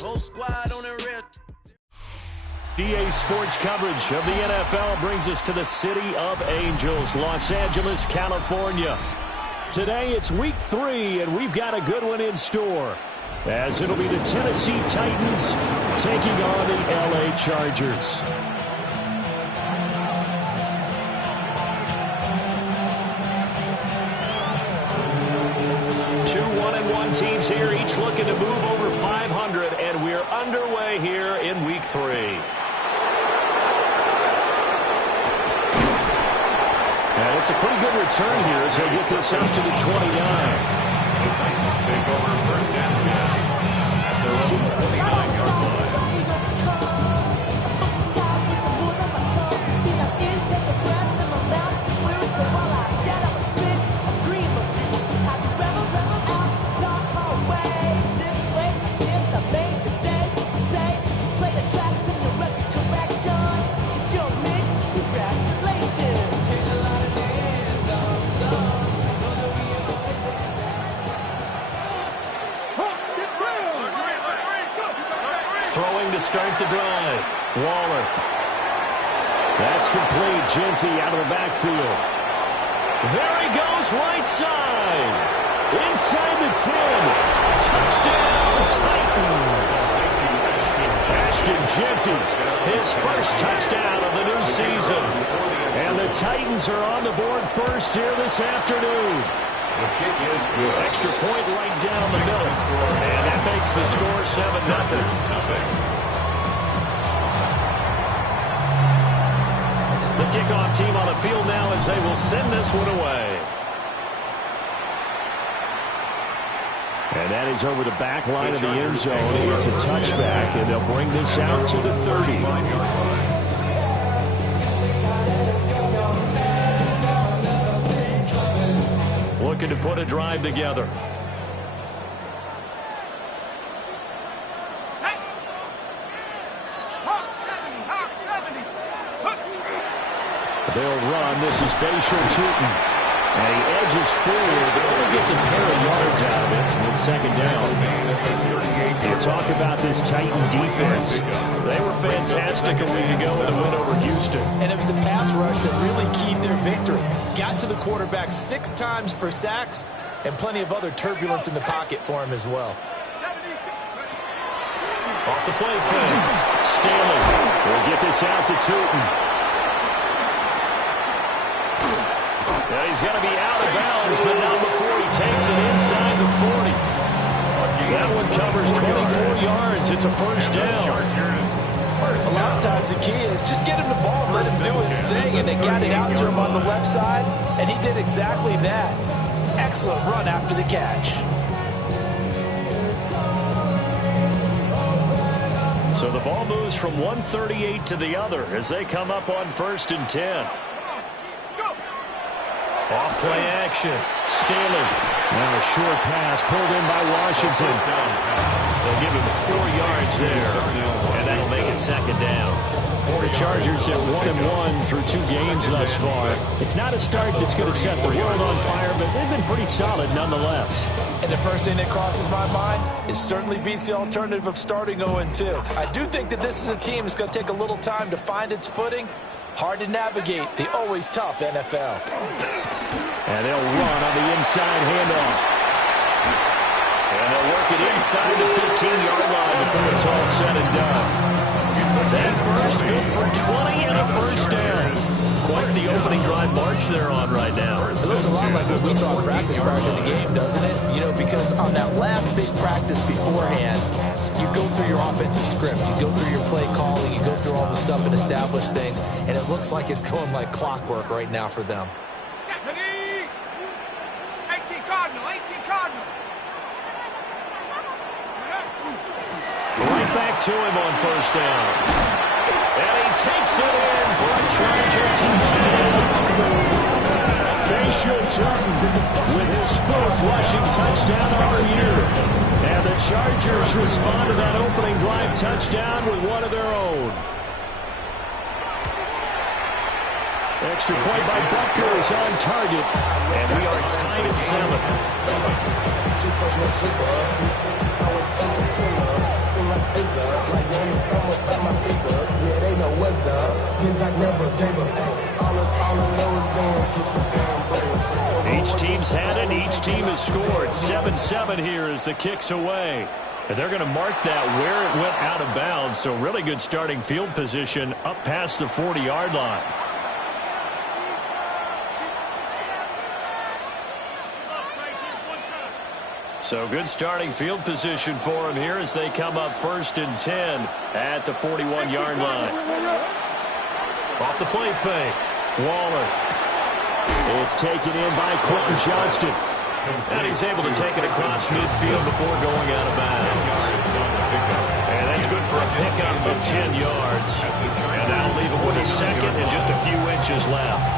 Whole squad on the red. TBA sports coverage of the NFL brings us to the City of Angels, Los Angeles, California. Today it's week 3, and we've got a good one in store, as it'll be the Tennessee Titans taking on the LA Chargers. Two 1-1 teams here, each looking to move over 500, and we're underway here in week 3. And it's a pretty good return here as they get this up to the 29. The Titans take over first and 10 at their own 29-yard line. Throwing to start the drive. Waller. That's complete. Genty out of the backfield. There he goes, right side. Inside the 10. Touchdown, Titans. Ashton Genty, his first touchdown of the new season. And the Titans are on the board first here this afternoon. The kick is good. Extra point right down the middle. And that makes the score 7-0. The kickoff team on the field now as they will send this one away. And that is over the back line of the end zone. It's a touchback, and they'll bring this out to the 30. Looking to put a drive together. They'll run. This is Bayshore Tootin. And he edges forward, but only gets a pair of yards out of it. And it's second down. You talk about this Titan defense. They were fantastic a week ago in a win over Houston. And it was the pass rush that really keyed their victory. Got to the quarterback 6 times for sacks and plenty of other turbulence in the pocket for him as well. Off the play fake. Stanley will get this out to Tootin. Now he's going to be out of bounds, but not before he takes it inside the 40. That one covers 24 yards. It's a first down. A lot of times the key is just get him the ball and let him do his thing, and they got it out to him on the left side, and he did exactly that. Excellent run after the catch. So the ball moves from 138 to the other as they come up on 1st and 10. Off play action. Stanley. Now a short pass pulled in by Washington. They'll give him 4 yards there, and that'll make it second down. The Chargers at 1-1 through 2 games thus far. It's not a start that's going to set the world on fire, but they've been pretty solid nonetheless. And the first thing that crosses my mind, it certainly beats the alternative of starting 0-2. I do think that this is a team that's going to take a little time to find its footing. Hard to navigate the always tough NFL. And they'll run on the inside handoff. And they'll work it inside the 15-yard line before it's all said and done. That burst good for 20 and a first down. Quite the opening drive march they're on right now. It looks a lot like what we saw in practice prior to the game, doesn't it? You know, because on that last big practice beforehand, you go through your offensive script, you go through your play calling, you go through all the stuff and establish things, and it looks like it's going like clockwork right now for them. 18 Cardinal. Right back to him on first down. And he takes it in for a Charger touchdown. Bayshore Tootin with his 4th rushing touchdown of the year. And the Chargers respond to that opening drive touchdown with one of their own. Extra point by Butker is on target. And we are tied at 7. Each team's had it. Each team has scored. 7-7 here as the kick's away. And they're going to mark that where it went out of bounds. So really good starting field position up past the 40-yard line. So good starting field position for them here as they come up 1st and 10 at the 41-yard line. Off the play fake. Waller. It's taken in by Quentin Johnston. And he's able to take it across midfield before going out of bounds. And that's good for a pickup of 10 yards. And that'll leave him with a second and just a few inches left.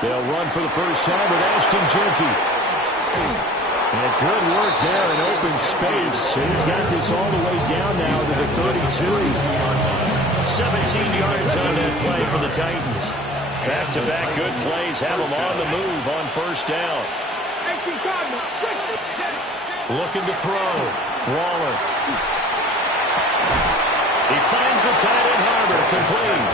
They'll run for the first time with Ashton Jeanty. And good work there in open space. He's got this all the way down now to the 32. 17 yards on that play for the Titans. Back-to-back good plays have them on the move on first down. Looking to throw. Waller. He finds the tight end Harbour, complete.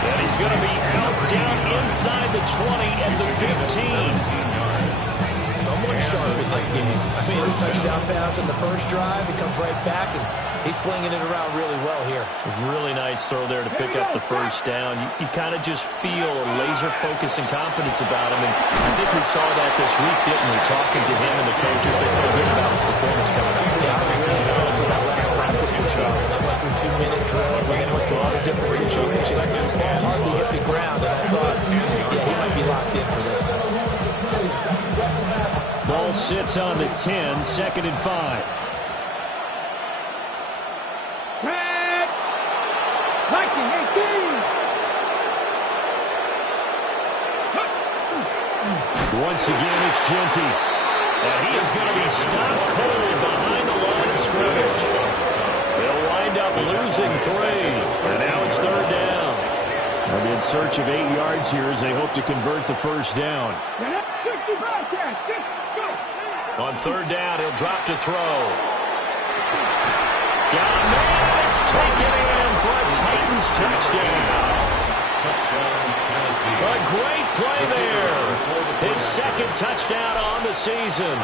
And he's going to be out down inside the 20 and the 15. Someone sharp in this game. I mean, a touchdown pass in the first drive. He comes right back, and he's flinging it around really well here. Really nice throw there to pick up the first down. You kind of just feel a laser focus and confidence about him. And I think we saw that this week, didn't we? Talking to him and the coaches, they felt good about his performance coming up. Yeah, I was really impressed with that last practice we saw. When they went through 2-minute drill, when they went through all the different situations, ball hardly hit the ground. And I thought, yeah, he might be locked in for this one. Ball sits on the 10, 2nd and 5. Once again, it's Jeanty. And he is going to be stopped cold behind the line of scrimmage. They'll wind up losing 3. And now it's 3rd down. And in search of 8 yards here as they hope to convert the first down. On 3rd down, he'll drop to throw. Got a man. It's taken in for a Titans touchdown. A great play there. His 2nd touchdown on the season.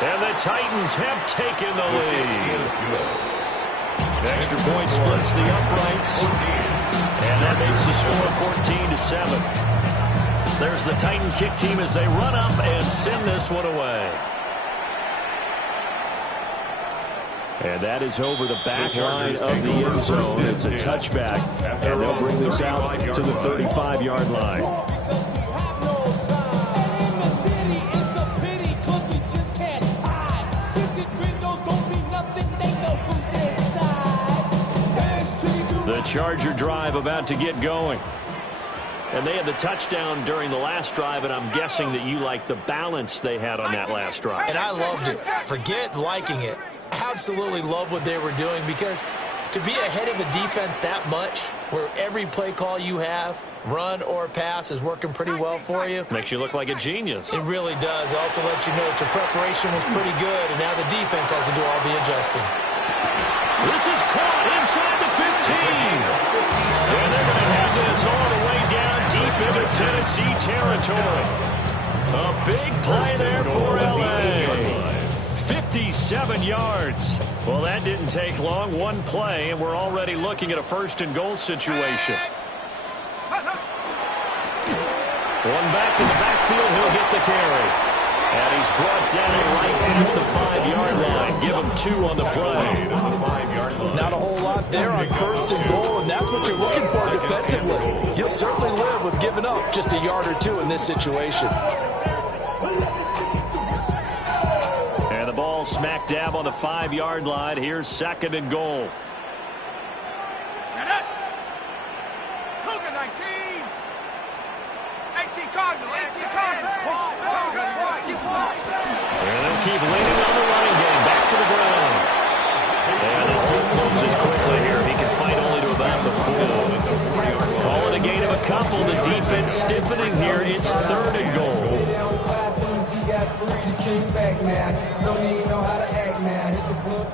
And the Titans have taken the lead. Extra point splits the uprights. And that makes the score 14-7. There's the Titan kick team as they run up and send this one away. And that is over the back line of the end zone. It's a touchback. And they'll bring this out to the 35-yard line. The Charger drive about to get going. And they had the touchdown during the last drive, and I'm guessing that you like the balance they had on that last drive. And I loved it. Forget liking it. Absolutely love what they were doing, because to be ahead of a defense that much, where every play call you have, run or pass, is working pretty well for you. Makes you look like a genius. It really does. It also lets you know that your preparation was pretty good, and now the defense has to do all the adjusting. This is caught inside the 15. And they're going to have this all the way down deep into Tennessee territory. A big play there for L.A. 57 yards. Well, that didn't take long. One play, and we're already looking at a 1st and goal situation. One back in the backfield. He'll get the carry. And he's brought down right at the 5-yard line. Give him 2 on the play. Not a whole lot there on 1st and goal, and that's what you're looking for defensively. You'll certainly live with giving up just a yard or 2 in this situation. And the ball smack dab on the 5-yard line. Here's 2nd and goal. And they'll keep leaning on the running game. Back to the ground. And the hole closes quickly here. He can fight only to about the 4. Calling a gain of a couple. The defense stiffening here. It's 3rd and goal. referee, the king back now. Don't even know how to act now. Hit the book.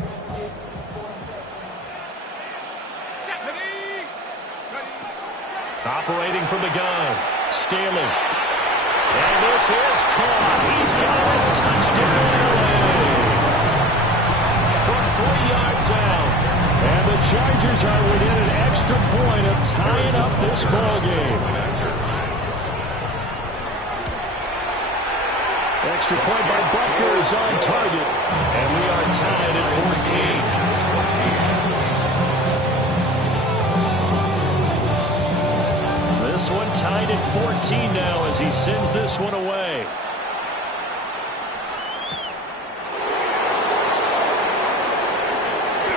Operating from the gun, Staley. And this is caught. He's got it. Touchdown, LA. From 3 yards out. And the Chargers are within an extra point of tying up this ball game. Extra point by Butker is on target. And we are tied at 14. This one tied at 14 now as he sends this one away.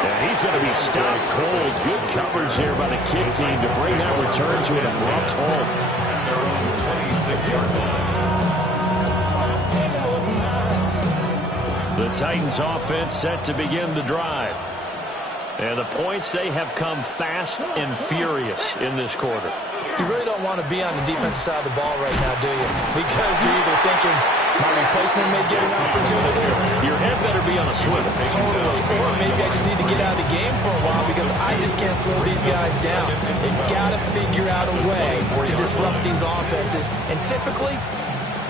And he's going to be stopped cold. Good coverage here by the kick team to bring that return to an abrupt halt. Their own 26-yard line. The Titans offense set to begin the drive. And the points, they have come fast and furious in this quarter. You really don't want to be on the defensive side of the ball right now, do you? Because you're either thinking, my replacement may get an opportunity. Your head better be on a swivel. Totally. Or maybe I just need to get out of the game for a while because I just can't slow these guys down. They've got to figure out a way to disrupt these offenses. And typically,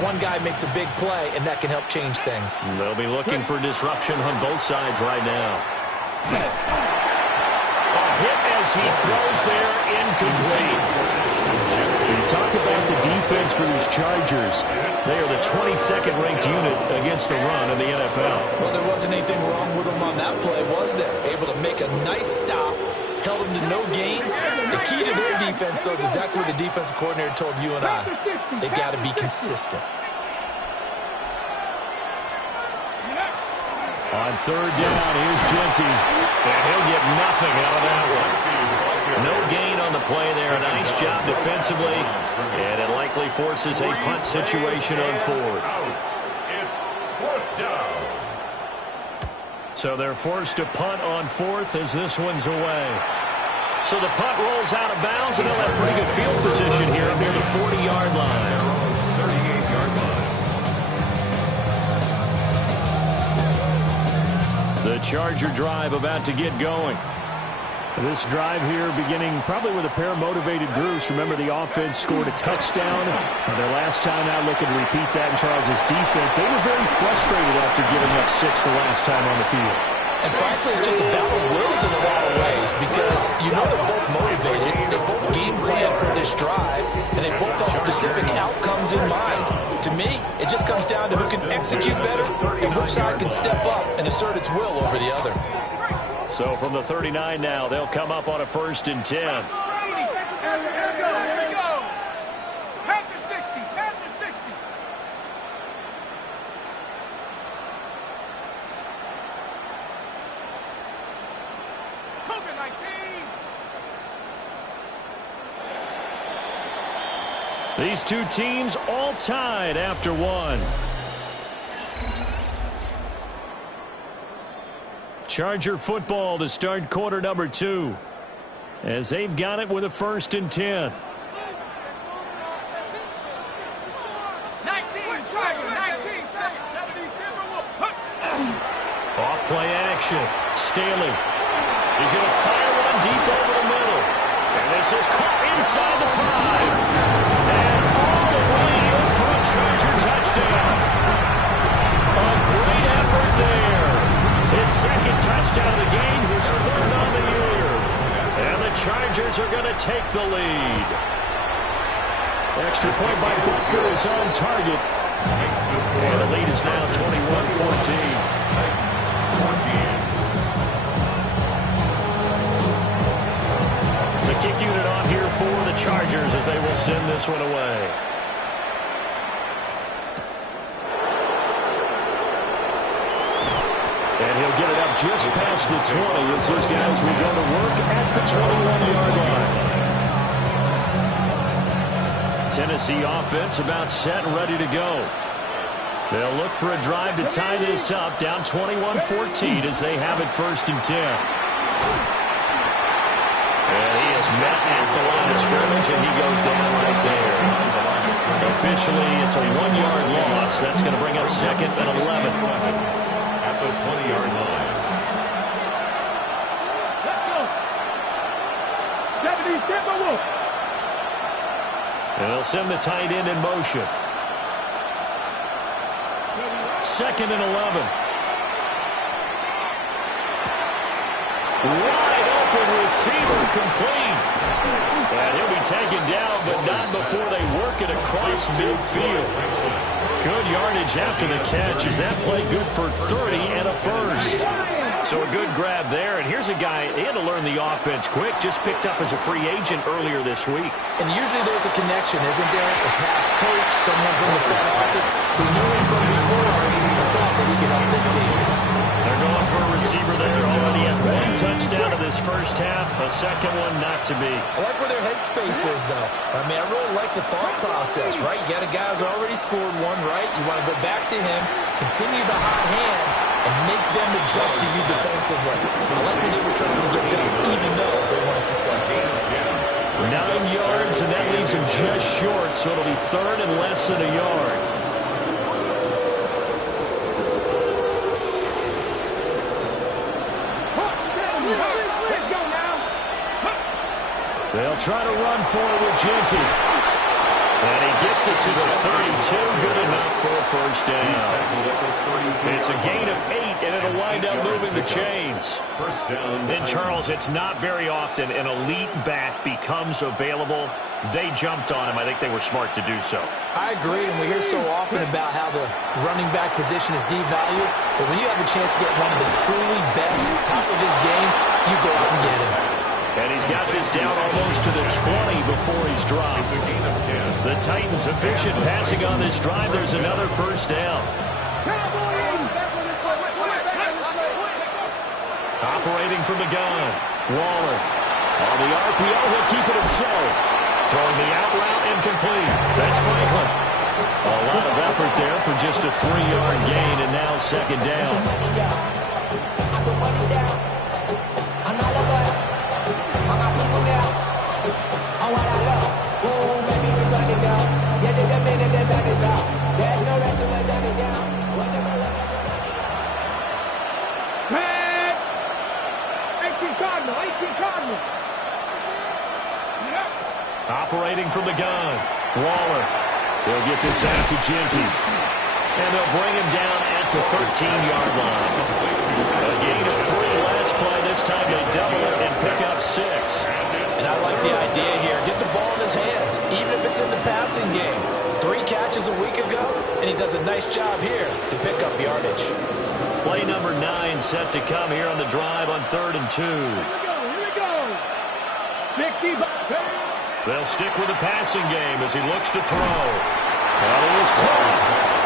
one guy makes a big play, and that can help change things. They'll be looking for disruption on both sides right now. A hit as he throws there, incomplete. You talk about the defense for these Chargers. They are the 22nd ranked unit against the run in the NFL. Well, there wasn't anything wrong with them on that play, was there? Able to make a nice stop, held them to no gain. The key to their defense, though, is exactly what the defensive coordinator told you and I. They got to be consistent. On third down, here's Genty. And he'll get nothing out of that one. No gain on the play there. A nice job defensively. And it likely forces a punt situation on fourth. It's fourth down. So they're forced to punt on fourth as this one's away. So the punt rolls out of bounds, and they'll have pretty good field position here near the 40-yard line. 38-yard line. The Charger drive about to get going. This drive here beginning probably with a pair of motivated groups. Remember, the offense scored a touchdown. Their last time out looking to repeat that in Charles' defense. They were very frustrated after giving up 6 the last time on the field. And frankly, it's just a battle of wills in a lot of ways because you know they're both motivated. They both game plan for this drive, and they both have specific outcomes in mind. To me, it just comes down to who can execute better and which side can step up and assert its will over the other. So from the 39 now, they'll come up on a 1st and 10. Here we go. Panther 60. Panther 60. Cougar 19. These two teams all tied after one. Charger football to start quarter number 2. As they've got it with a 1st and 10. 19. Charger 19. 70 Timberwolves. Off play action. Staley. He's going to fire one deep over the middle. And this is caught inside the 5. And all the way in for a Charger touchdown. A great effort there. His second touchdown of the game, his 3rd on the year. And the Chargers are going to take the lead. Extra point by Butker is on target. And the lead is now 21-14. The kick unit on here for the Chargers as they will send this one away. And he'll get it up just past the 20 as those guys will go to work at the 21-yard line. Tennessee offense about set and ready to go. They'll look for a drive to tie this up, down 21-14 as they have it 1st and 10. And he is met at the line of scrimmage, and he goes down right there. Officially, That's a 1-yard loss. That's going to bring up 2nd and 11. At the 20-yard line. Let's go. 70 Timber Wolf. And they'll send the tight end in motion. 2nd and 11. Wide open receiver complete. And he'll be taken down, but not before they work it across midfield. Good yardage after the catch. Is that play good for 30 and a first? So a good grab there. And here's a guy, he had to learn the offense quick, just picked up as a free agent earlier this week. And usually there's a connection, isn't there? A past coach, someone from the front office who knew him from before and thought that he could help this team. They're going for a receiver there. Already has 1 touchdown in this first half. A second one not to be. I like where their headspace is, though. I mean, I really like the thought process, right? You got a guy who's already scored one, right? You want to go back to him, continue the hot hand, and make them adjust to you defensively. I like what they were trying to get done, even though they weren't successful. 9 yards, and that leaves him just short, so it'll be 3rd and less than a yard. They'll try to run for it with Genty. And he gets it to the 32. Good enough for a first down. It's a gain of 8, and it'll wind up moving the chains. And, Charles, it's not very often an elite back becomes available. They jumped on him. I think they were smart to do so. I agree, and we hear so often about how the running back position is devalued. But when you have a chance to get one of the truly best, top of his game, you go out and get him. And he's got this down almost to the 20 before he's dropped. The Titans efficient passing on this drive. There's another first down. Operating from the gun. Waller. On the RPO, he'll keep it himself. Throwing the out route incomplete. That's Franklin. A lot of effort there for just a 3-yard gain, and now 2nd down. Operating from the gun. Waller. They'll get this out to Genty. And they'll bring him down at the 13-yard line. A gain of 3 last play. This time they double it and pick up 6. And I like the idea here. Get the ball in his hands, even if it's in the passing game. 3 catches a week ago, and he does a nice job here to pick up yardage. Play number 9 set to come here on the drive on 3rd and 2. Here we go. 60. They'll stick with the passing game as he looks to throw. Well, it is caught.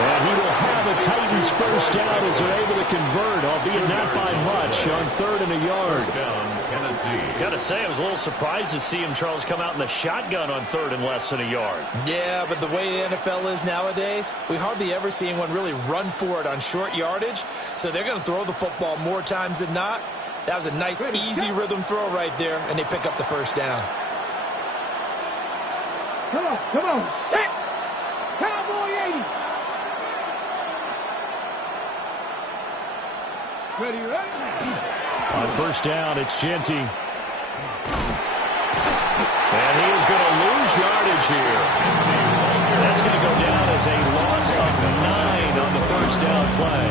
And he will have a Titans first down as they're able to convert, albeit not by much, on 3rd and a yard. First down, Tennessee. Got to say, I was a little surprised to see him, Charles, come out in the shotgun on 3rd and less than a yard. Yeah, but the way the NFL is nowadays, we hardly ever see anyone really run for it on short yardage. So they're going to throw the football more times than not. That was a nice, easy rhythm throw right there, and they pick up the first down. Come on, set. Cowboy 80. Ready? On first down, it's Genty. And he is going to lose yardage here. That's going to go down as a loss of 9 on the first down play.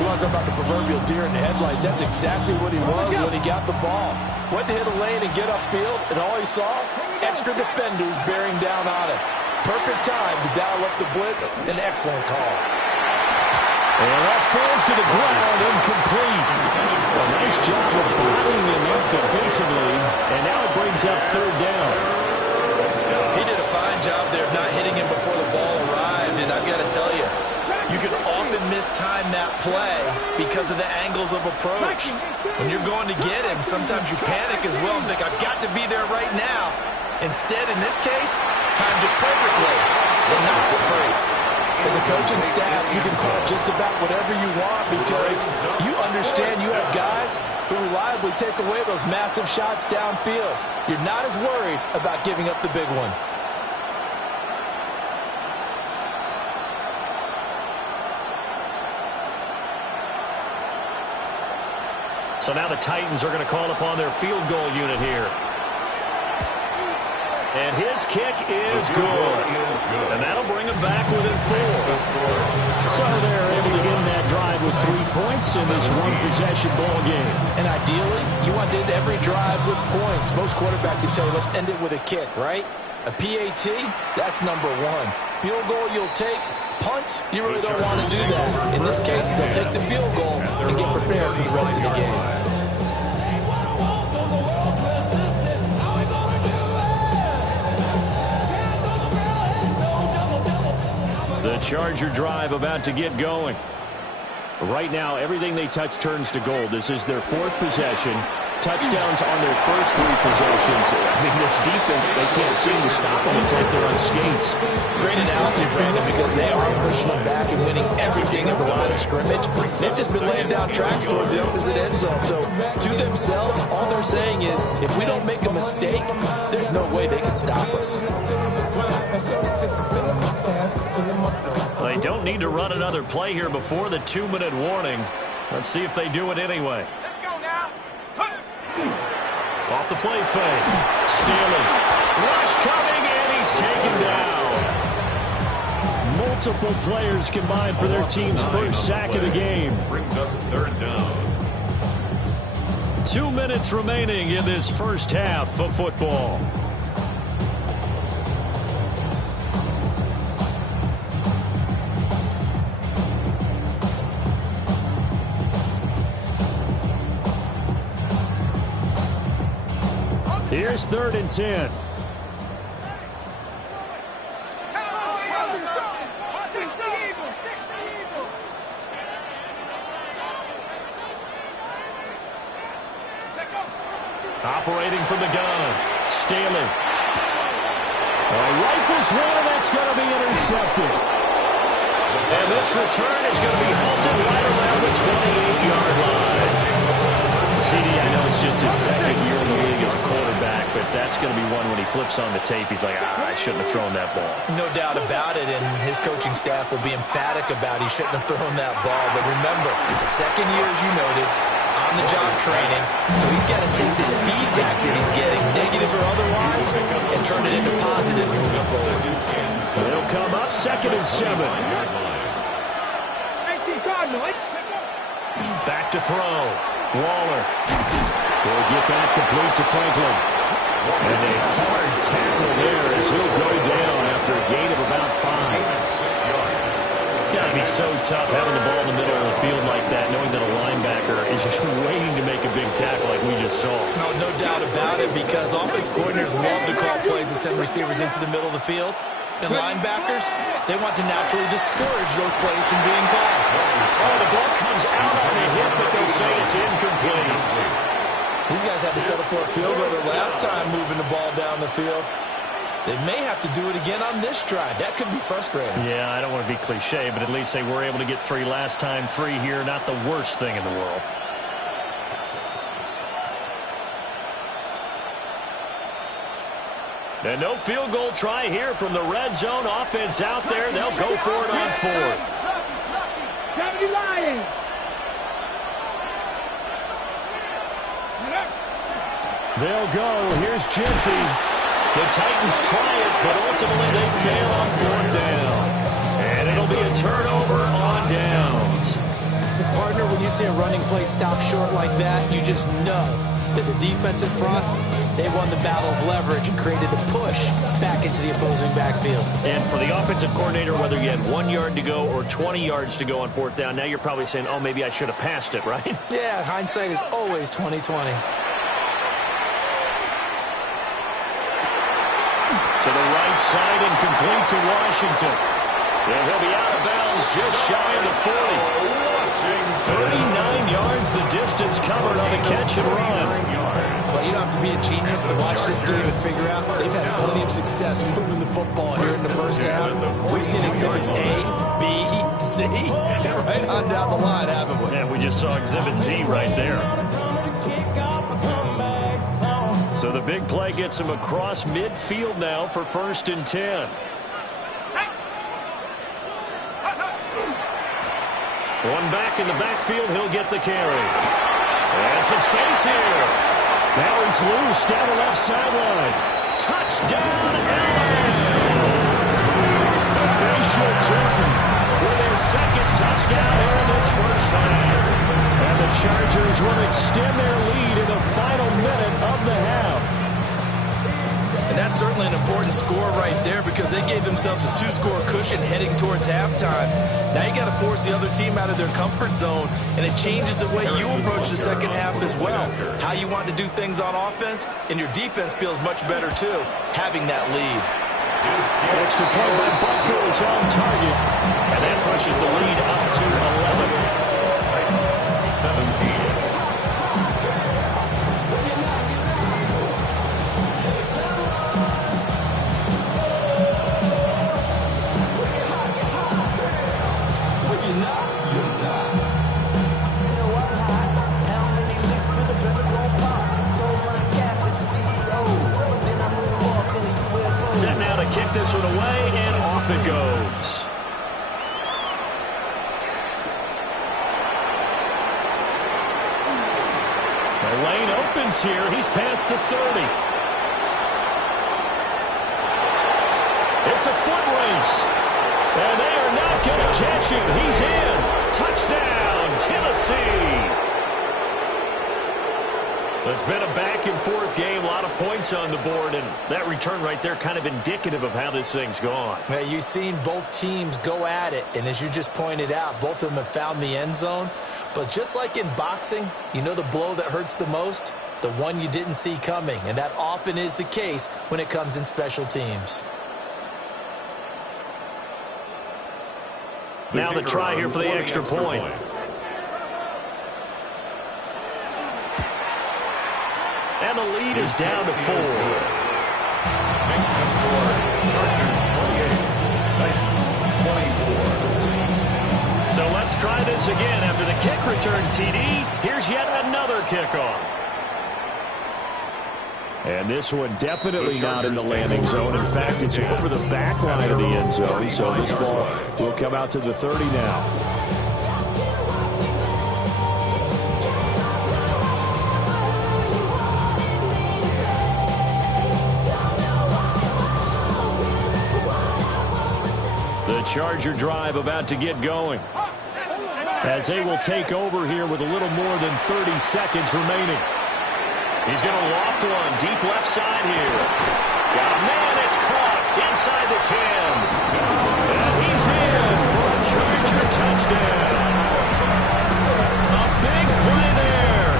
You want to talk about the proverbial deer in the headlights. That's exactly what he was when he got the ball. Went to hit a lane and get upfield, and all he saw, extra defenders bearing down on him. Perfect time to dial up the blitz. An excellent call. And that falls to the ground, incomplete. A nice job of bottling him up defensively, and now it brings up 3rd down. He did a fine job there of not hitting him before the ball arrived, and I've got to tell you, you can often mistime that play because of the angles of approach. When you're going to get him, sometimes you panic as well and think, I've got to be there right now. Instead, in this case, timed it perfectly and knocked it free. As a coaching staff, you can call just about whatever you want because you understand you have guys who reliably take away those massive shots downfield. You're not as worried about giving up the big one. So now the Titans are going to call upon their field goal unit here. And his kick is good. And that'll bring him back within 4. So they're able to get in that drive with 3 points in this one-possession ball game. And ideally, you want to end every drive with points. Most quarterbacks will tell you, let's end it with a kick, right? A PAT, that's number 1. Field goal you'll take. Punts, you really don't want to do that. In this case, they'll take the field goal and get prepared for the rest of the game. The Charger drive about to get going. Right now, everything they touch turns to gold. This is their 4th possession. Touchdowns on their first 3 possessions. I mean, this defense, they can't seem to stop them. It's like they're on skates. Great analogy, Brandon, because they are pushing them back and winning everything at the line of scrimmage. They've just been laying down tracks towards the opposite end zone. So, to themselves, all they're saying is, if we don't make a mistake, there's no way they can stop us. They don't need to run another play here before the 2-minute warning. Let's see if they do it anyway. Let's go now. Off the play fake. Stealing. Rush coming, and he's taken down. Multiple players combined for their team's first sack of the game. Brings up 3rd down. 2 minutes remaining in this first half of football. Here's 3rd and 10. Operating from the gun. Staley. Rifles one, and that's going to be intercepted. And this return is going to be halted right around the 28-yard line. CD, I know it's just his 2nd year in the league as a quarterback, but that's going to be one when he flips on the tape, he's like, I shouldn't have thrown that ball. No doubt about it, and his coaching staff will be emphatic about he shouldn't have thrown that ball. But remember, 2nd year, as you noted, on-the-job training, so he's got to take this feedback that he's getting, negative or otherwise, and turn it into positive moving forward. They'll come up 2nd and 7. Back to throw. Waller will get that complete to Franklin. And a hard tackle there as he'll go down after a gain of about 5. It's got to be so tough having the ball in the middle of the field like that, knowing that a linebacker is just waiting to make a big tackle like we just saw. No doubt about it, because offense coordinators love to call plays and send receivers into the middle of the field. And linebackers, they want to naturally discourage those plays from being called. Oh, the ball comes out on the hip, but they'll say it's incomplete. These guys had to settle for a field goal their last time moving the ball down the field. They may have to do it again on this drive. That could be frustrating. Yeah, I don't want to be cliche, but at least they were able to get 3 last time. 3 here, not the worst thing in the world. And no field goal try here from the red zone. Offense out there. They'll go for it on 4th. They'll go. Here's Genty. The Titans try it, but ultimately they fail on 4th down. And it'll be a turnover on downs. Partner, when you see a running play stop short like that, you just know that the defense in front, they won the battle of leverage and created a push back into the opposing backfield. And for the offensive coordinator, whether you had 1 yard to go or 20 yards to go on 4th down, now you're probably saying, oh, maybe I should have passed it, right? Yeah, hindsight is always 20/20. To the right side and complete to Washington. And he'll be out of bounds just shy of the 40. 39 yards the distance covered on the catch and run. Well, you don't have to be a genius to watch this game and figure out they've had plenty of success moving the football here in the first half. We've seen exhibits A, B, C, and right on down the line, haven't we? Yeah, we just saw exhibit Z right there. So the big play gets him across midfield now for 1st and 10. One back in the backfield, he'll get the carry. And some space here. Now he's loose down the left sideline. Touchdown, LA! Facial Jordan with his second touchdown here in this first half. And the Chargers will extend their lead in the final minute of the half. And that's certainly an important score right there because they gave themselves a two-score cushion heading towards halftime. Now you got to force the other team out of their comfort zone, and it changes the way you approach the second half as well. How you want to do things on offense, and your defense feels much better too, having that lead. Extra point by Butker is on target, and that pushes the lead up to 11. 17. Kick this one away, and off it goes. The lane opens here. He's past the 30. It's a foot race. And they are not going to catch him. He's in. Touchdown, Tennessee. It's been a back-and-forth game, a lot of points on the board, and that return right there kind of indicative of how this thing's gone. Yeah, you've seen both teams go at it, and as you just pointed out, both of them have found the end zone. But just like in boxing, you know the blow that hurts the most? The one you didn't see coming, and that often is the case when it comes in special teams. Now the try here for the extra point. And the lead is down to 4. Makes the score. Chargers 28. Titans 24. So let's try this again after the kick return, TD. Here's yet another kickoff. And this one definitely not in the landing zone. In fact, it's over the back line of the end zone. So this ball will come out to the 30 now. Charger drive about to get going as they will take over here with a little more than 30 seconds remaining. He's going to loft one deep left side here. Got a man, it's caught inside the 10. And he's in for a Charger touchdown. A big play there.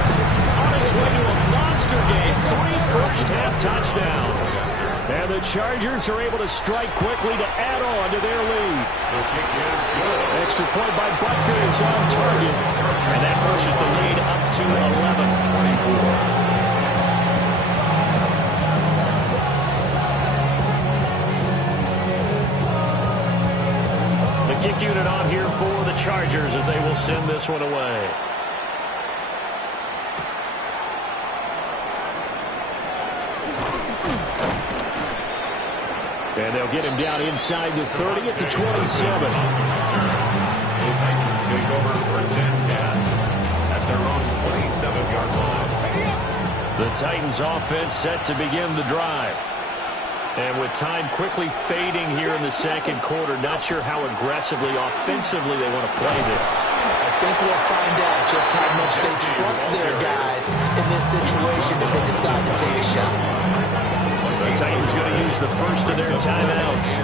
On his way to a monster game. 3 first-half touchdowns. And the Chargers are able to strike quickly to add on to their lead. The kick is good. Extra point by Butker is on target. And that pushes the lead up to 11. The kick unit on here for the Chargers as they will send this one away. And they'll get him down inside the 30 at the 27. The Titans take over first and 10 at their own 27-yard line. The Titans offense set to begin the drive. And with time quickly fading here in the second quarter, not sure how aggressively, offensively they want to play this. I think we'll find out just how much they trust their guys in this situation if they decide to take a shot. The Titans going to use the first of their timeouts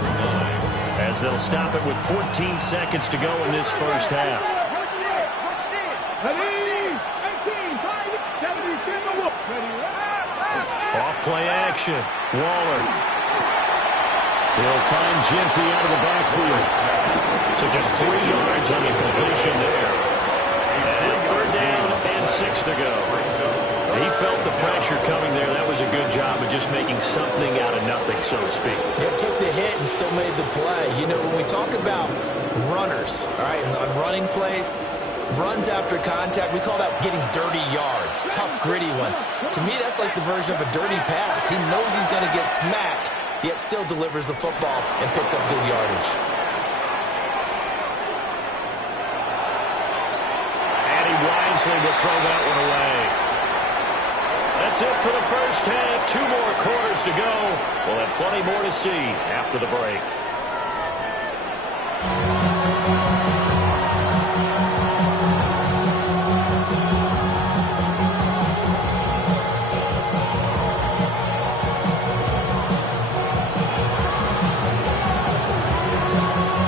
as they'll stop it with 14 seconds to go in this first half. Off play action. Waller. He'll find Genty out of the backfield. So just 3 yards on the completion there. And 3rd down and 6 to go. He felt the pressure coming there. That was a good job of just making something out of nothing, so to speak. He took the hit and still made the play. You know, when we talk about runners, all right, on running plays, runs after contact, we call that getting dirty yards, tough, gritty ones. To me, that's like the version of a dirty pass. He knows he's going to get smacked, yet still delivers the football and picks up good yardage. And he wisely to throw that one away. That's it for the first half. 2 more quarters to go. We'll have plenty more to see after the break.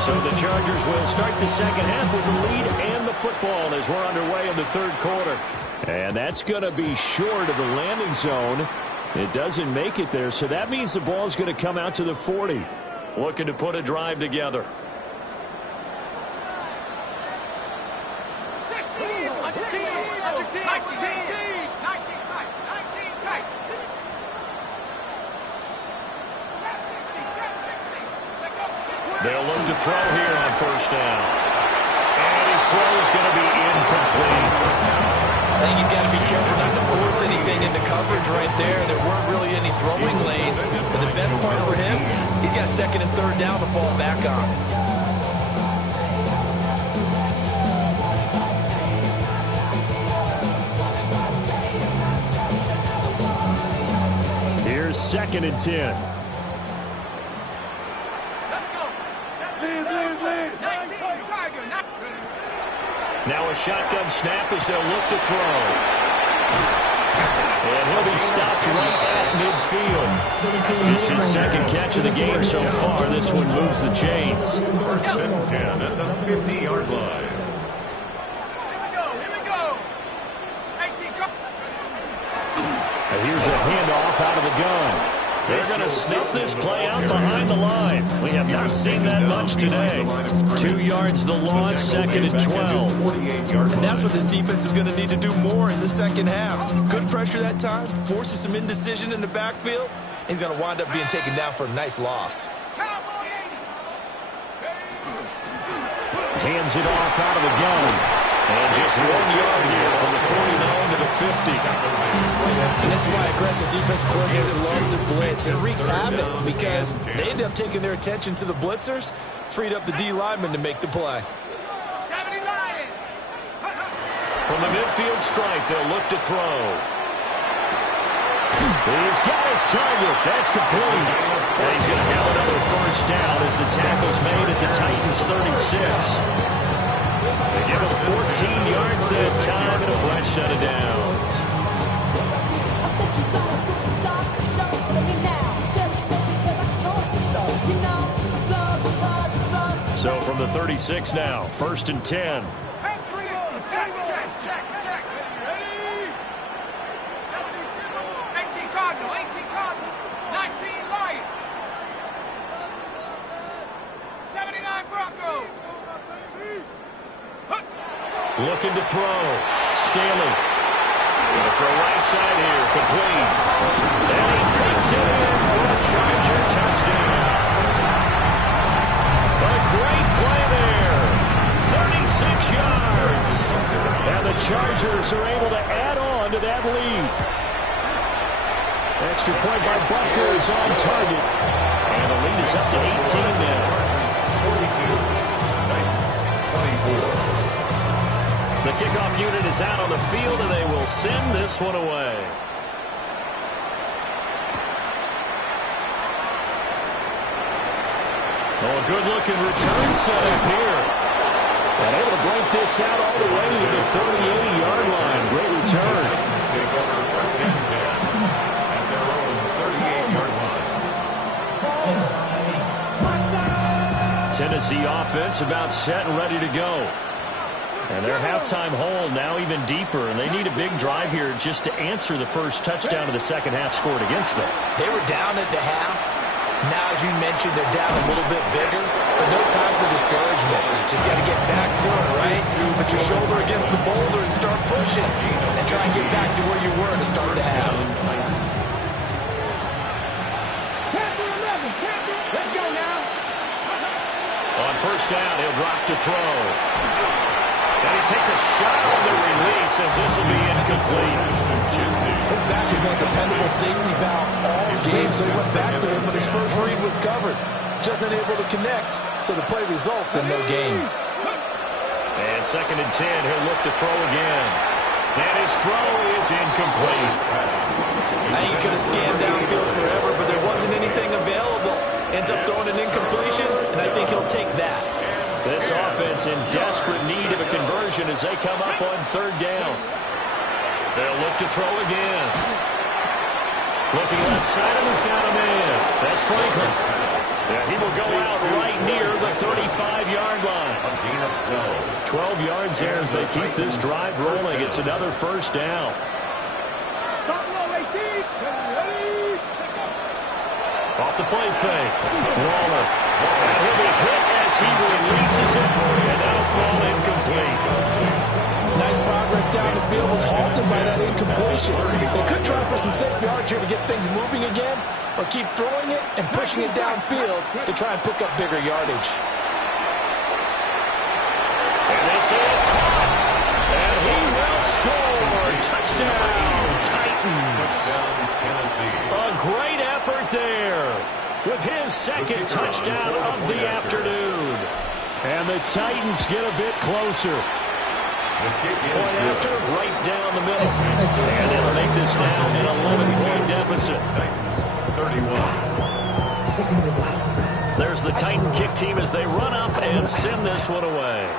So the Chargers will start the second half with the lead and the football as we're underway in the third quarter. And that's going to be short of the landing zone. It doesn't make it there, so that means the ball's going to come out to the 40. Looking to put a drive together. They'll look to throw here on first down. And his throw is going to be incomplete. I think he's got to be careful not to force anything into coverage right there. There weren't really any throwing lanes. But the best part for him, he's got second and third down to fall back on. Here's second and 10. Now a shotgun snap as they'll look to throw. And he'll be stopped right at midfield. Just his second catch of the game so far. This one moves the chains. First and 10 at the 50-yard line. And here's a handoff out of the gun. They're going to snuff this play out behind the line. We have not seen that much today. 2 yards the loss, second and 12. And that's what this defense is going to need to do more in the second half. Good pressure that time, forces some indecision in the backfield. He's going to wind up being taken down for a nice loss. Hands it off out of the gun. And just 1 yard here from the 49 to the 50. And this is why aggressive defense coordinators love to blitz. It wreaks havoc because they end up taking their attention to the blitzers, freed up the D lineman to make the play. From the midfield stripe, they'll look to throw. He's got his target. That's complete. And he's going to have another first down as the tackle's made at the Titans' 36. They give him 14 yards that time and a fresh set of downs. So from the 36 now, first and 10. Looking to throw. Staley. Going to throw right side here. Complete. And he takes it in for a Charger touchdown. A great play there. 36 yards. And the Chargers are able to add on to that lead. Extra point by Butker is on target. And the lead is up to 18 now. 42. Titans 24. The kickoff unit is out on the field, and they will send this one away. Oh, a good-looking return setup here. And able to break this out all the way to the 38-yard line. Great return. Take over first and 10 at their own 38-yard line. Tennessee offense about set and ready to go. And their halftime hole now even deeper, and they need a big drive here just to answer the first touchdown of the second half scored against them. They were down at the half. Now, as you mentioned, they're down a little bit bigger, but no time for discouragement. Just got to get back to it, right? Put your shoulder against the boulder and start pushing, and try and get back to where you were to start the half. Let's go now. On first down, he'll drop to throw. And he takes a shot on the release as this will be incomplete. His back has been a dependable safety valve all game, so he went back to him, but his first read was covered. Just unable to connect, so the play results in no gain. And second and 10, he'll look to throw again. And his throw is incomplete. Now he could have scanned downfield forever, but there wasn't anything available. Ends up throwing an incompletion, and I think he'll take that. This offense in desperate need of a conversion as they come up on third down. They'll look to throw again. Looking left side, and he's got a man. That's Franklin. And he will go out right near the 35-yard line. 12 yards there as they keep this drive rolling. It's another first down. Off the play fake. Waller. And he'll be hit as he releases it, and that'll fall incomplete. Nice progress down the field, was halted by that incompletion. They could try for some safe yards here to get things moving again, or keep throwing it and pushing it downfield to try and pick up bigger yardage. And this is caught. And he will score. Touchdown, Titans. Touchdown, Tennessee. A great effort there with his second touchdown of the afternoon. And the Titans get a bit closer. Point after, right down the middle. And it'll make this now an 11-point deficit. Titans, 31. There's the Titan kick team as they run up and send this one away.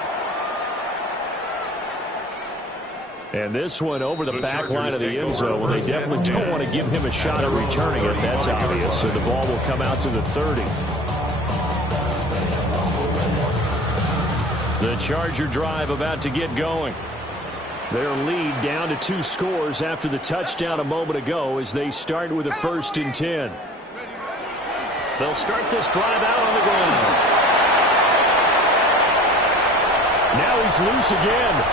And this one over the back line of the end zone. Well, they definitely don't want to give him a shot at returning it. That's obvious. So the ball will come out to the 30. The Charger drive about to get going. Their lead down to 2 scores after the touchdown a moment ago as they start with a 1st and 10. They'll start this drive out on the ground. Now he's loose again.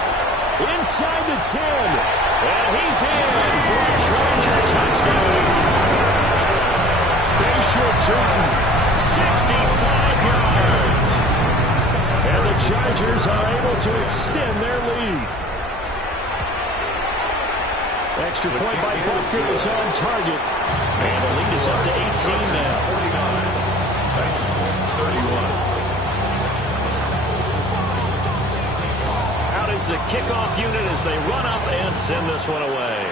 Inside the 10. And he's in for a Charger touchdown. Bayshore Jordan, 65 yards. And the Chargers are able to extend their lead. Extra point by Butker is on target. And the lead is up to 18 now. 31. Out is the kickoff unit as they run up and send this one away.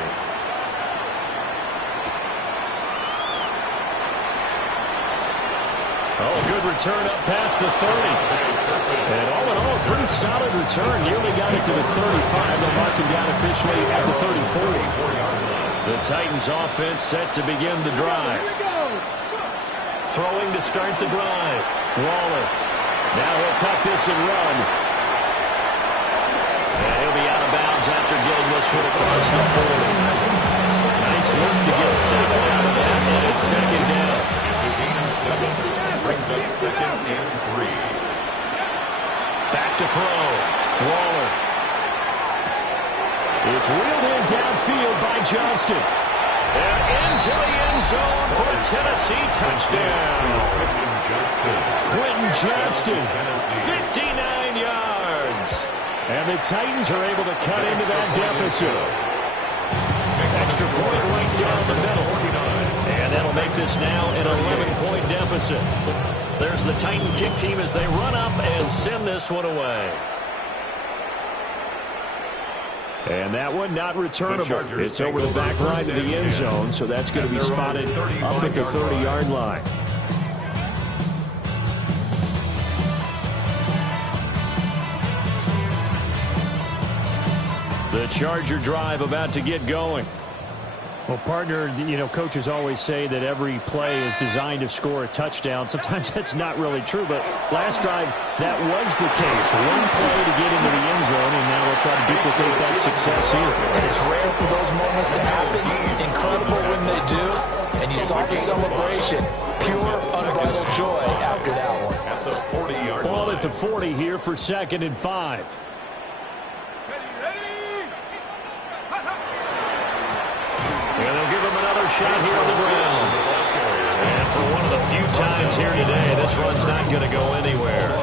Oh, good return up past the 30. And all in all, a pretty solid return. Nearly got it to the 35. They'll mark him down officially at the 34. The Titans offense set to begin the drive. Throwing to start the drive. Waller. Now he'll tuck this and run. And he'll be out of bounds after getting this one across the 40. Nice work to get 7 out of that, and it's second down. It's a gain of 7. Brings up 2nd and 3. Back to throw. Waller. It's wheeled in downfield by Johnston. And into the end zone for a Tennessee touchdown. Quentin Johnston, 59 yards. And the Titans are able to cut into that deficit. Extra point right down the middle. And that'll make this now an 11-point deficit. There's the Titan kick team as they run up and send this one away. And that one not returnable. It's over the back line of the end zone, so that's going to be spotted up at the 30-yard line. The Charger drive about to get going. Well, partner, coaches always say that every play is designed to score a touchdown. Sometimes that's not really true, but last drive, that was the case. One play to get into the end zone, and now they'll try to duplicate that success here. It's rare for those moments to happen. Incredible when they do. And you saw the celebration. Pure, unbridled joy after that one. At the 40-yard line. Ball at the 40 here for 2nd and 5. And they'll give him another shot here on the ground. And for one of the few times here today, this run's not going to go anywhere.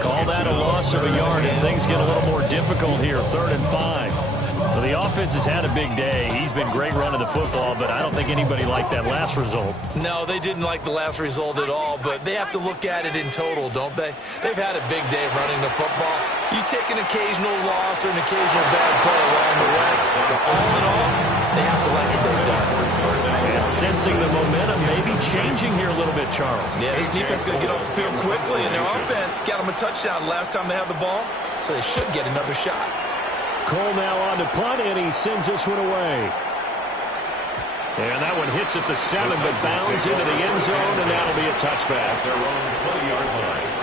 Call that a loss of a yard, and things get a little more difficult here. 3rd and 5. Well, the offense has had a big day. He's been great running the football, but I don't think anybody liked that last result. No, they didn't like the last result at all, but they have to look at it in total, don't they? They've had a big day running the football. You take an occasional loss or an occasional bad play along the way, but all in all, they have to like what they've done. And sensing the momentum maybe changing here a little bit, Charles. Yeah, this defense is going to get off the field quickly, and their offense got them a touchdown last time they had the ball, so they should get another shot. Cole now on to punt, and he sends this one away. And that one hits at the 7, but bounds into the end zone, and that'll be a touchback. Their own 20-yard line.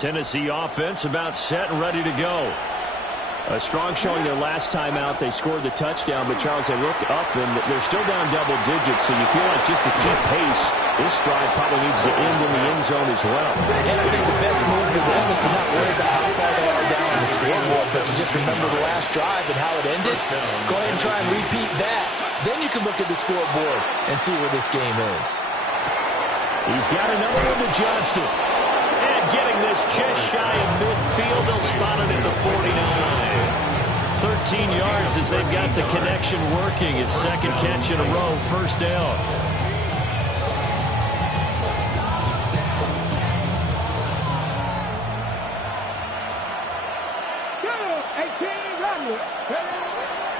Tennessee offense about set and ready to go. A strong showing their last time out. They scored the touchdown, but Charles, they looked up and they're still down double digits, so you feel like just to keep pace, this drive probably needs to end in the end zone as well. And I think the best move for them is to not worry about how far they are down on the scoreboard, but to just remember the last drive and how it ended. Go ahead and try and repeat that. Then you can look at the scoreboard and see where this game is. He's got another one to Johnston. Getting this just shy of midfield. They'll spot it at the 49. 13 yards as they've got the connection working. His second catch in a row, first down.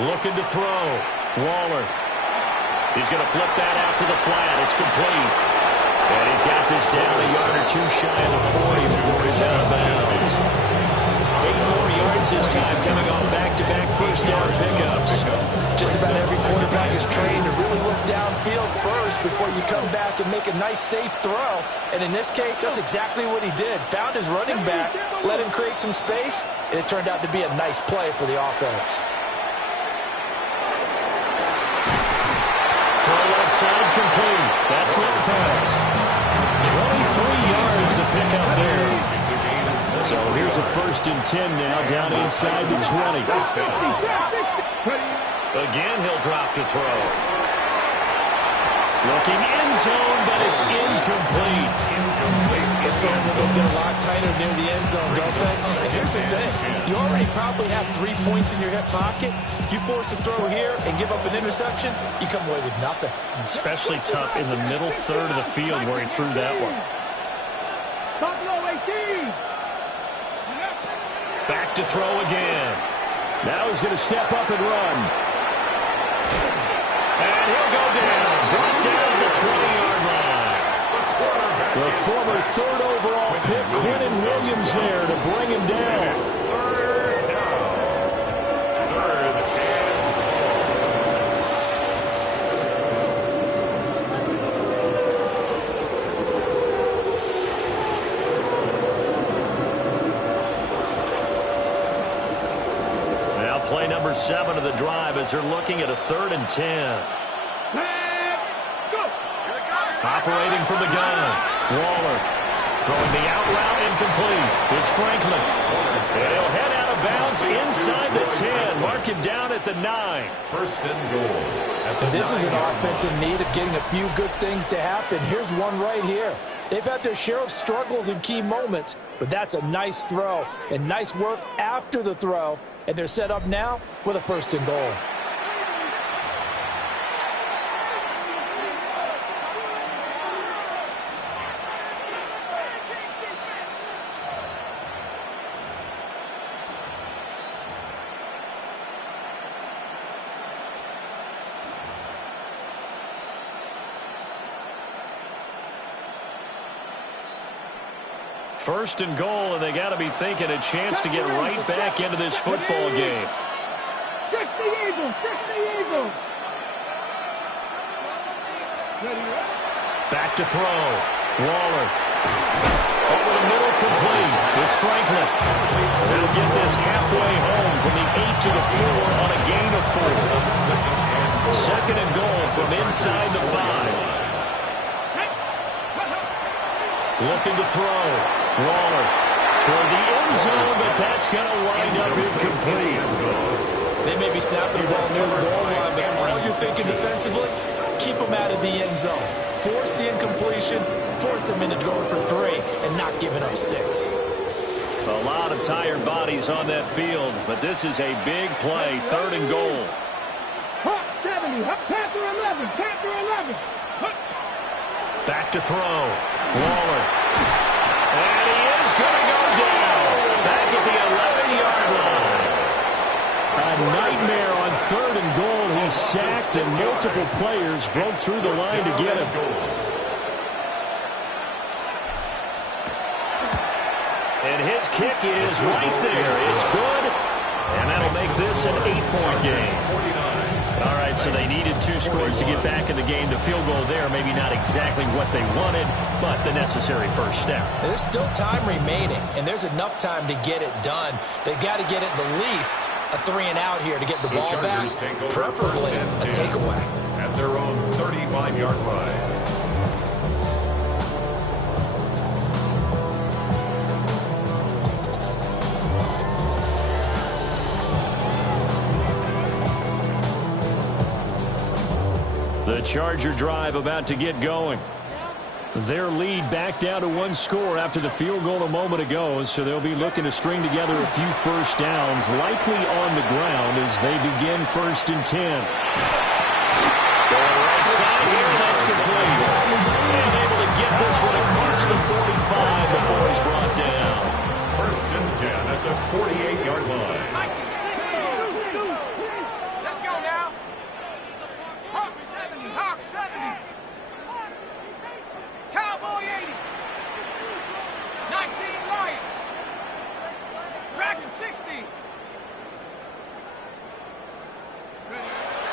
Looking to throw. Waller. He's going to flip that out to the flat. It's complete. And he's got this down a yard or two shy of the 40 before he's out of bounds. 8 more yards this time coming off back-to-back first down pickups. Just about every quarterback is trained to really look downfield first before you come back and make a nice, safe throw. And in this case, that's exactly what he did. Found his running back, let him create some space, and it turned out to be a nice play for the offense. Throw left side complete. That's Lopez. 23 yards to pick up there. So here's a 1st and 10 now, down inside the 20. Again, he'll drop to throw. Looking end zone, but it's incomplete. This throw window's get a lot tighter near the end zone, don't they? And here's the thing. You already probably have 3 points in your hip pocket. You force a throw here and give up an interception, you come away with nothing. Especially tough in the middle third of the field where he threw that one. Back to throw again. Now he's going to step up and run. And he'll go down. Brought down to the 20-yard line. The former 3rd overall pick, Quentin Williams, there to bring him down. Play number 7 of the drive as they're looking at a 3rd and 10. Operating from the gun. Waller throwing the out route incomplete. It's Franklin. And he'll head out of bounds inside the 10. Mark him down at the 9. 1st and goal. This is an offense in need of getting a few good things to happen. Here's one right here. They've had their share of struggles in key moments, but that's a nice throw and nice work after the throw. And they're set up now with a 1st and goal. First and goal, and they got to be thinking a chance to get right back into this football game. Back to throw. Waller. Over the middle, complete. It's Franklin. They'll get this halfway home from the 8 to the 4 on a gain of 4. 2nd and goal from inside the 5. Looking to throw. Waller toward the end zone, but that's going to wind up incomplete. They may be snapping the ball near the goal line, but all you're thinking defensively, keep them out of the end zone. Force the incompletion, force them into going for 3, and not giving up 6. A lot of tired bodies on that field, but this is a big play, 3rd and goal. Hawk 70, Panther 11, Panther 11. Back to throw. Waller. And he is going to go down. Back at the 11-yard line. A nightmare on 3rd and goal. He's sacked, and multiple players broke through the line to get him. And his kick is right there. It's good. And that'll make this an 8-point game. All right, so they needed 2 scores to get back in the game. The field goal there, maybe not exactly what they wanted, but the necessary first step. There's still time remaining, and there's enough time to get it done. They've got to get at the least a 3-and-out here to get the ball back, preferably a takeaway. At their own 35-yard line. The Charger drive about to get going. Their lead back down to 1 score after the field goal a moment ago, so they'll be looking to string together a few first downs, likely on the ground as they begin 1st and 10. Going right side here, that's complete. And able to get this one across the 45 before he's brought down. 1st and 10 at the 48-yard line. Let's go now. Hawk 70. Cowboy 80. 19 Lion. Dragon 60.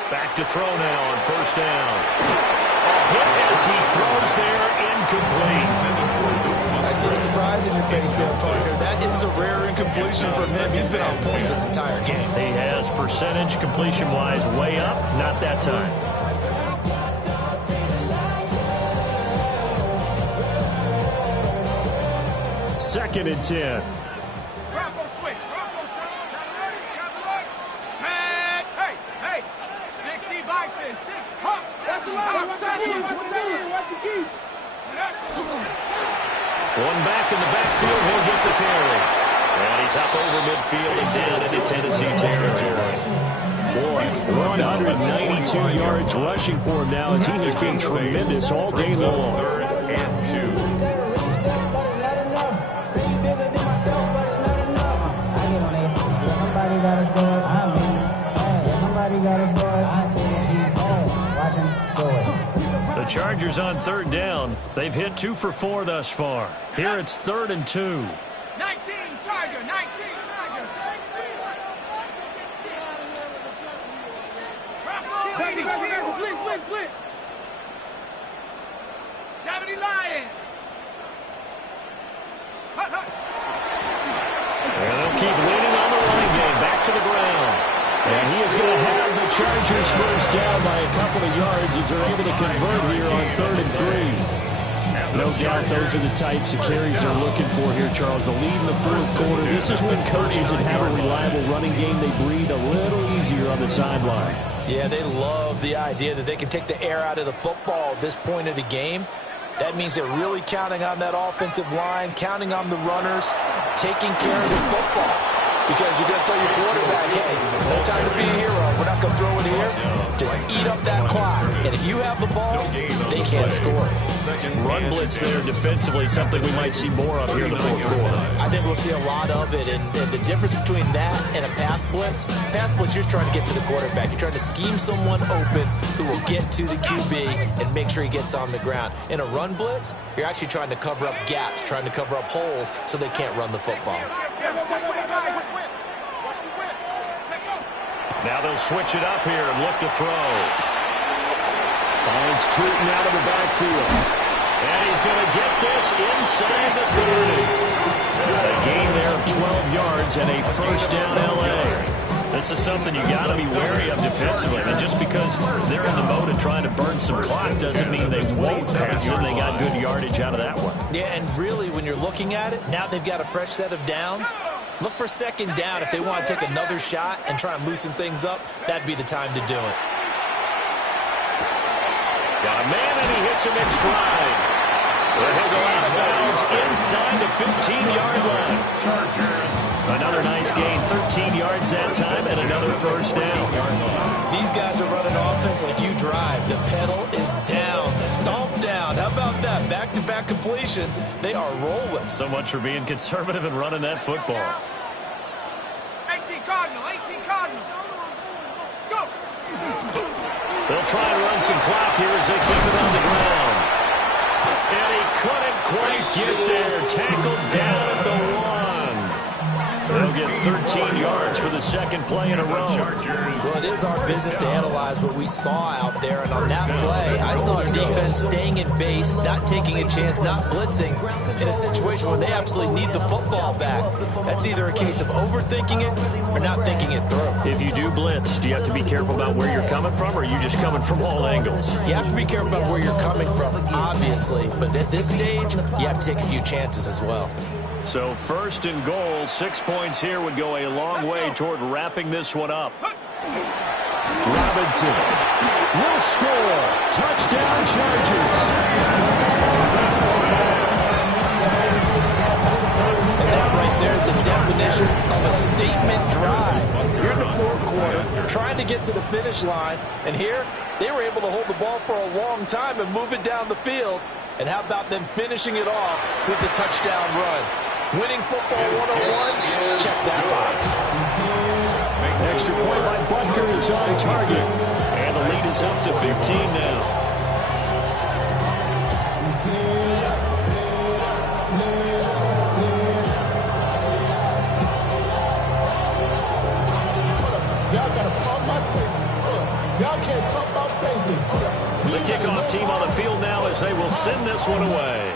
Back to throw now on 1st down. A hit as he throws there, incomplete. I see the surprise in your face there, partner. That is a rare incompletion from him. He's been on point this entire game. He has percentage completion-wise way up, not that time. 2nd and 10. Rocco switch. Rocco switch. Set. Hey. 60 Bison. 6 Hawk 70. Hawk 70. Watch your keep. One back in the backfield. He'll get the carry. And he's up over midfield and down into Tennessee territory. Boy, 192 yards rushing for him now as he has been tremendous all day long. 3rd and 2. The Chargers on 3rd down. They've hit 2 for 4 thus far. Here it's 3rd and 2. 19 Tiger. 19 Tiger. Blitz. 70 Lion. And they'll keep leaning on the running game. Back to the ground. And he is going to have the Chargers first down by a couple of yards as they're able to convert here on 3rd and 3. No doubt those are the types of carries they're looking for here, Charles. The lead in the 4th quarter. This is when coaches that have a reliable running game, they breathe a little easier on the sideline. Yeah, they love the idea that they can take the air out of the football at this point of the game. That means they're really counting on that offensive line, counting on the runners, taking care of the football. Because you're going to tell your quarterback, hey, no time to be a hero. We're not going to throw it here. Just eat up that clock. And if you have the ball, they can't score. Run blitz there defensively, something we might see more of here in the 4th quarter. I think we'll see a lot of it. And the difference between that and a pass blitz, you're just trying to get to the quarterback. You're trying to scheme someone open who will get to the QB and make sure he gets on the ground. In a run blitz, you're actually trying to cover up gaps, trying to cover up holes so they can't run the football. Now they'll switch it up here and look to throw. Finds Tootin out of the backfield. And he's going to get this inside the 30. A gain there of 12 yards and a first down L.A. This is something you got to be wary of defensively. And just because they're in the mode of trying to burn some clock doesn't mean they won't pass it. They got good yardage out of that one. Yeah, and really, when you're looking at it, now they've got a fresh set of downs. Look for second down if they want to take another shot and try and loosen things up. That'd be the time to do it. Got a man, and he hits him in stride. He'll go out of bounds inside the 15-yard line. Another nice gain, 13 yards that time, and another first down. These guys are running offense like you drive. The pedal is down, stomp down. How about that? Back-to-back completions. They are rolling. So much for being conservative and running that football. 18 Cardinal, 18 Cardinal. Go! They'll try and run some clock here as they keep it on the ground. And he couldn't quite get there. Tackled down at the 1. They'll get 13 yards for the second play in a row. Well, it is our business to analyze what we saw out there. And on that play, I saw our defense staying in base, not taking a chance, not blitzing in a situation where they absolutely need the football back. That's either a case of overthinking it or not thinking it through. If you do blitz, do you have to be careful about where you're coming from, or are you just coming from all angles? You have to be careful about where you're coming from, obviously. But at this stage, you have to take a few chances as well. So first and goal, 6 points here would go a long way toward wrapping this one up. Robinson will score. Touchdown, Chargers. And that right there is the definition of a statement drive. You're in the fourth quarter, trying to get to the finish line, and here they were able to hold the ball for a long time and move it down the field. And how about them finishing it off with the touchdown run? Winning football 101, check that box. Extra point by Butker is on target. And the lead is up to 15 now. Y'all got to pump my taste. Y'all can't talk about basic. The kickoff team on the field now as they will send this one away.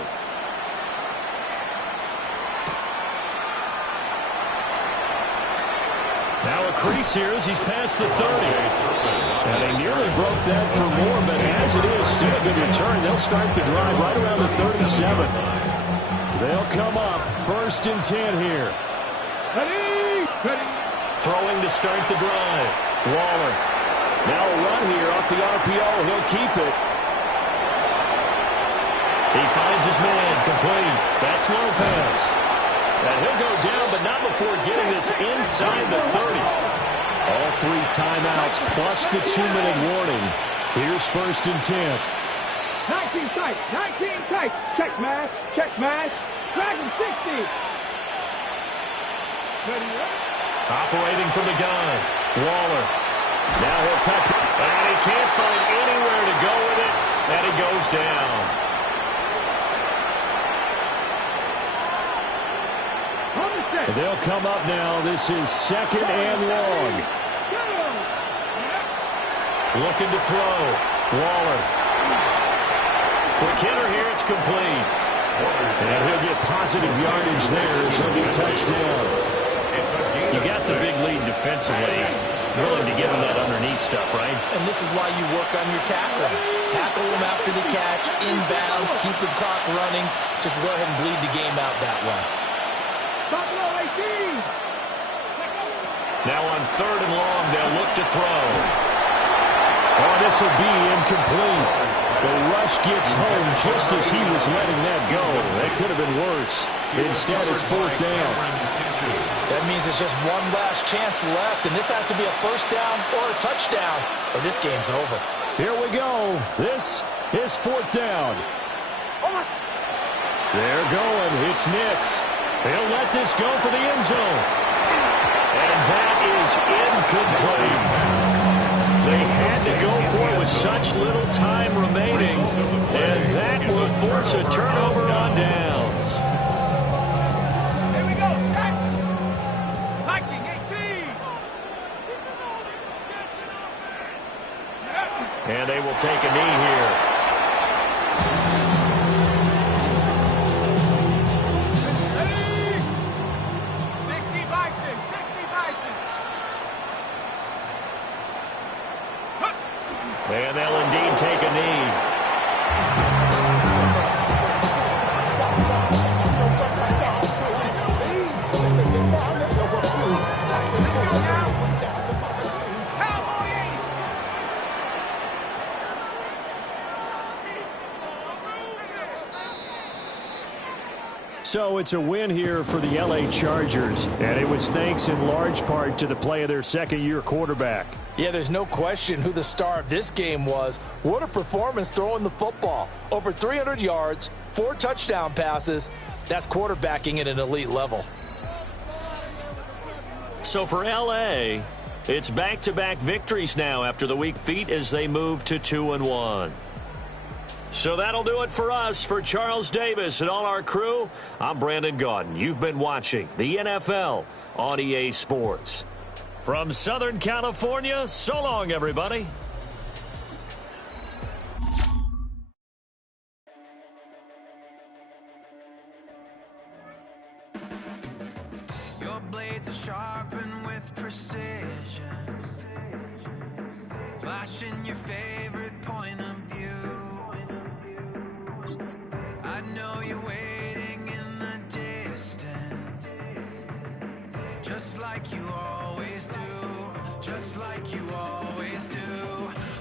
Now a crease here as he's past the 30. And they nearly broke that for more, but as it is, still a good return. They'll start the drive right around the 37. They'll come up first and 10 here. Ready? Ready? Throwing to start the drive. Waller. Now a run here off the RPO. He'll keep it. He finds his man. Complete. That's Lopez. And he'll go down, but not before getting this inside the 30. All 3 timeouts plus the 2-minute warning. Here's first and 10. 19 tight, 19 tight. Check mash, Dragon 60. Ready? Operating from the gun. Waller. Now he'll tuck it. And he can't find anywhere to go with it. And he goes down. They'll come up now. This is second and long. Looking to throw. Waller. Quick hitter here. It's complete. And he'll get positive yardage there as he'll be touchdown. You got the big lead defensively. Willing to give him that underneath stuff, right? And this is why you work on your tackling. Tackle them after the catch, inbounds, keep the clock running. Just go ahead and bleed the game out that way. Now on third and long, they'll look to throw. Oh, this will be incomplete. The rush gets home just as he was letting that go. That could have been worse. Instead, it's fourth down. That means it's just one last chance left, and this has to be a first down or a touchdown, or this game's over. Here we go. This is fourth down. They're going. It's Nix. He'll let this go for the end zone. And that is incomplete. They had to go for it with such little time remaining. And that will force a turnover on downs. Here we go, set. Viking 18. And they will take a knee here. And they'll indeed take a knee. So it's a win here for the LA Chargers, and it was thanks in large part to the play of their second-year quarterback. Yeah, there's no question who the star of this game was. What a performance throwing the football. Over 300 yards, 4 touchdown passes. That's quarterbacking at an elite level. So for LA, it's back-to-back victories now after the weak feat as they move to 2-1. So that'll do it for us. For Charles Davis and all our crew, I'm Brandon Gaudin. You've been watching the NFL on EA Sports. From Southern California, so long, everybody. Your blades are sharpened with precision, flashing your favorite point of view. I know you're waiting in the distance, just like you always do, just like you always do.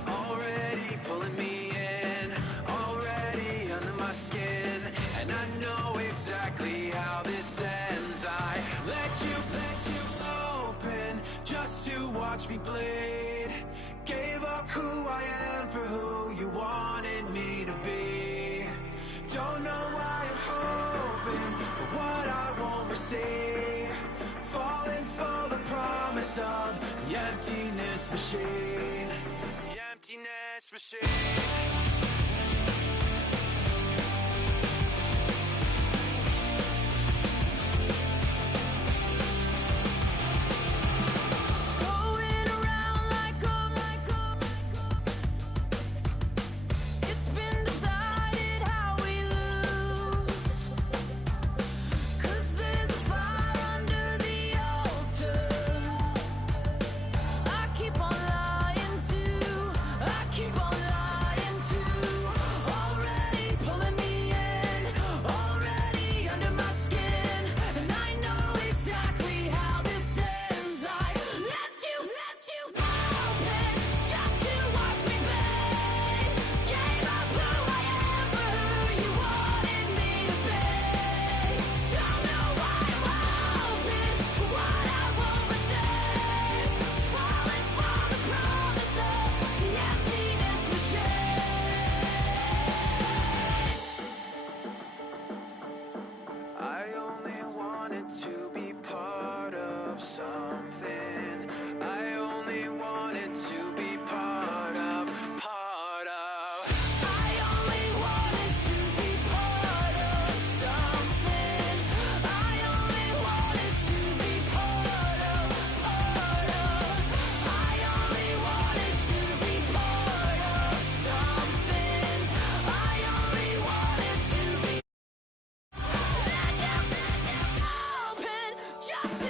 Already pulling me in, already under my skin, and I know exactly how this ends. I let you open just to watch me bleed. Gave up who I am for who you wanted me to be. Don't know why I'm hoping for what I won't receive. Falling for the promise of the emptiness machine. The emptiness machine.